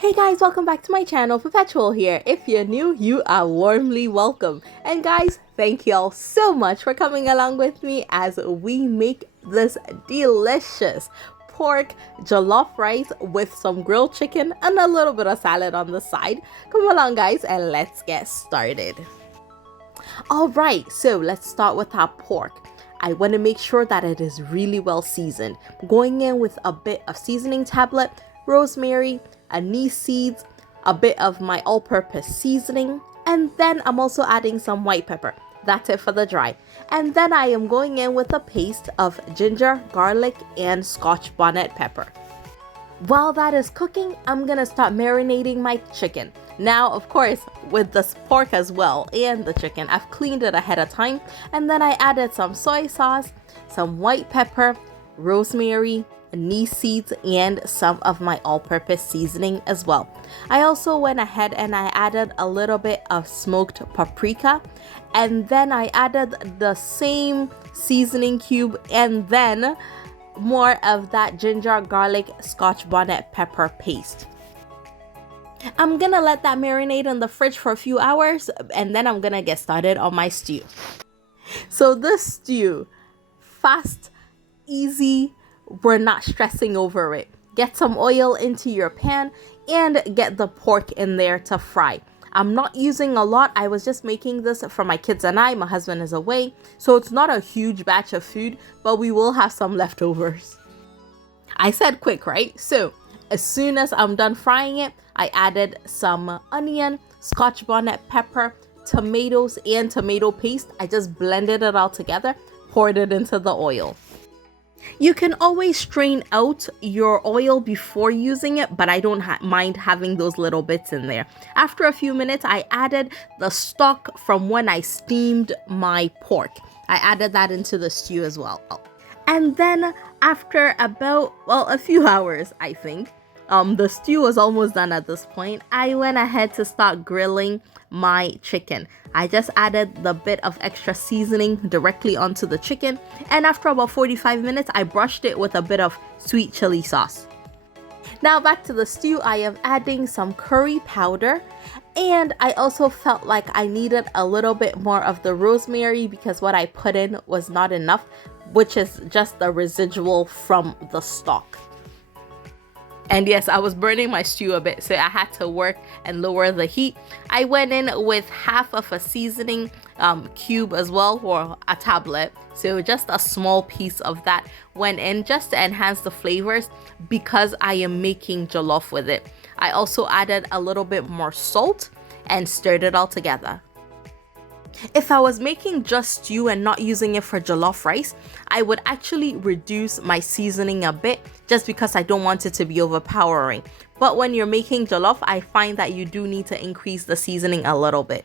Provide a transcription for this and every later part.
Hey guys, welcome back to my channel. Perpetual here. If you're new, you are warmly welcome. And guys, thank y'all so much for coming along with me as we make this delicious pork jollof rice with some grilled chicken and a little bit of salad on the side. Come along guys and let's get started. Alright, so let's start with our pork. I want to make sure that it is really well seasoned. Going in with a bit of seasoning tablet, rosemary, anise seeds, a bit of my all-purpose seasoning, and then I'm also adding some white pepper. That's it for the dry. And then I am going in with a paste of ginger, garlic, and Scotch bonnet pepper. While that is cooking, I'm gonna start marinating my chicken. Now, of course, with this pork as well and the chicken, I've cleaned it ahead of time, and then I added some soy sauce, some white pepper, rosemary, anise seeds, and some of my all-purpose seasoning as well. I also went ahead and I added a little bit of smoked paprika, and then I added the same seasoning cube and then more of that ginger, garlic, Scotch bonnet pepper paste. I'm gonna let that marinate in the fridge for a few hours, and then I'm gonna get started on my stew. So this stew, fast, easy, we're not stressing over it. Get some oil into your pan and get the pork in there to fry. I'm not using a lot. I was just making this for my kids and I. My husband is away, so it's not a huge batch of food, but we will have some leftovers. I said quick, right? So as soon as I'm done frying it, I added some onion, Scotch bonnet pepper, tomatoes, and tomato paste. I just blended it all together, poured it into the oil. You can always strain out your oil before using it, but I don't mind having those little bits in there. After a few minutes, I added the stock from when I steamed my pork. I added that into the stew as well. And then after about, a few hours, I think, the stew was almost done at this point, I went ahead to start grilling my chicken. I just added the bit of extra seasoning directly onto the chicken, and after about 45 minutes, I brushed it with a bit of sweet chili sauce. Now back to the stew, I am adding some curry powder, and I also felt like I needed a little bit more of the rosemary because what I put in was not enough, which is just the residual from the stock. And yes, I was burning my stew a bit, so I had to work and lower the heat. I went in with half of a seasoning cube as well, or a tablet. So just a small piece of that went in just to enhance the flavors because I am making jollof with it. I also added a little bit more salt and stirred it all together. If I was making just stew and not using it for jollof rice, I would actually reduce my seasoning a bit just because I don't want it to be overpowering. But when you're making jollof, I find that you do need to increase the seasoning a little bit.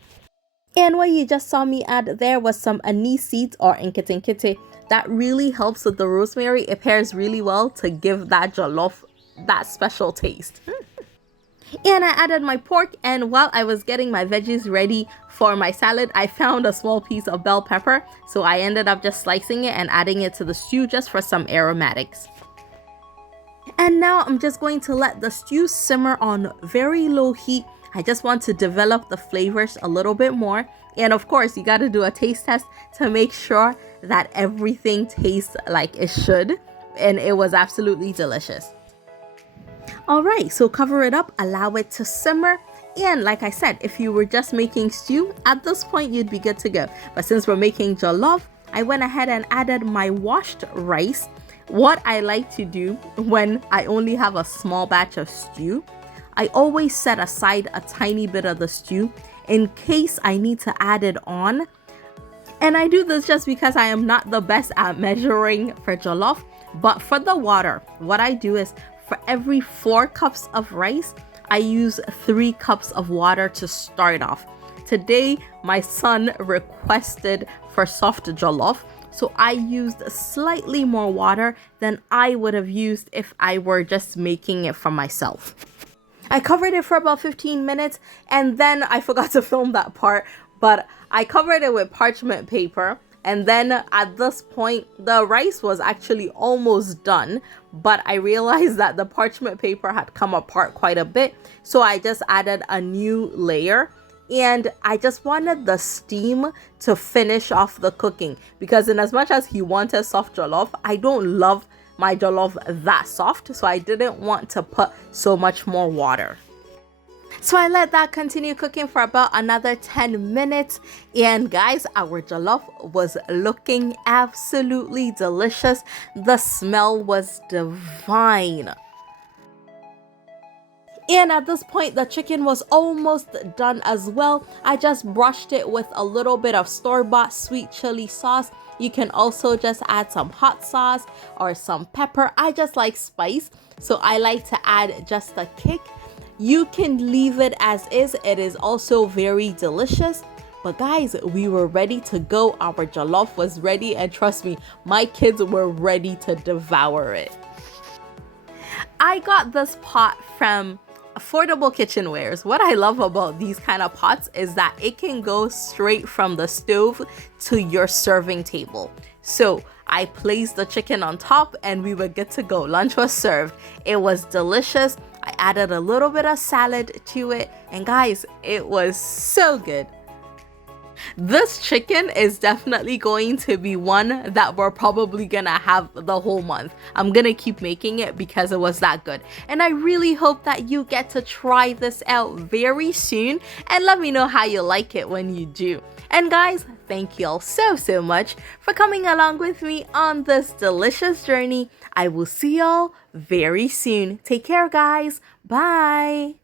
And what you just saw me add there was some anise seeds or nkete. That really helps with the rosemary. It pairs really well to give that jollof that special taste. And I added my pork, and while I was getting my veggies ready for my salad, I found a small piece of bell pepper, so I ended up just slicing it and adding it to the stew just for some aromatics. And now I'm just going to let the stew simmer on very low heat. I just want to develop the flavors a little bit more, and of course you got to do a taste test to make sure that everything tastes like it should, and it was absolutely delicious. Alright, so cover it up, allow it to simmer, and like I said, if you were just making stew, at this point you'd be good to go. But since we're making jollof, I went ahead and added my washed rice. What I like to do when I only have a small batch of stew, I always set aside a tiny bit of the stew in case I need to add it on. And I do this just because I am not the best at measuring for jollof, but for the water, what I do is for every 4 cups of rice, I use 3 cups of water to start off. Today, my son requested for soft jollof, so I used slightly more water than I would have used if I were just making it for myself. I covered it for about 15 minutes, and then I forgot to film that part, but I covered it with parchment paper And then at this point, the rice was actually almost done, but I realized that the parchment paper had come apart quite a bit. So I just added a new layer, and I just wanted the steam to finish off the cooking, because in as much as he wanted soft jollof, I don't love my jollof that soft, so I didn't want to put so much more water. So I let that continue cooking for about another 10 minutes. And guys, our jollof was looking absolutely delicious. The smell was divine. And at this point, the chicken was almost done as well. I just brushed it with a little bit of store-bought sweet chili sauce. You can also just add some hot sauce or some pepper. I just like spice, so I like to add just a kick. You can leave it as is. It is also very delicious. But guys, we were ready to go. Our jollof was ready, and trust me, my kids were ready to devour it. I got this pot from Affordable Kitchenwares. What I love about these kind of pots is that it can go straight from the stove to your serving table. So I placed the chicken on top and we were good to go. Lunch was served. It was delicious. I added a little bit of salad to it, and guys, it was so good. This chicken is definitely going to be one that we're probably gonna have the whole month. I'm gonna keep making it because it was that good. And I really hope that you get to try this out very soon, and let me know how you like it when you do. And guys, thank you all so much for coming along with me on this delicious journey. I will see y'all very soon. Take care, guys. Bye.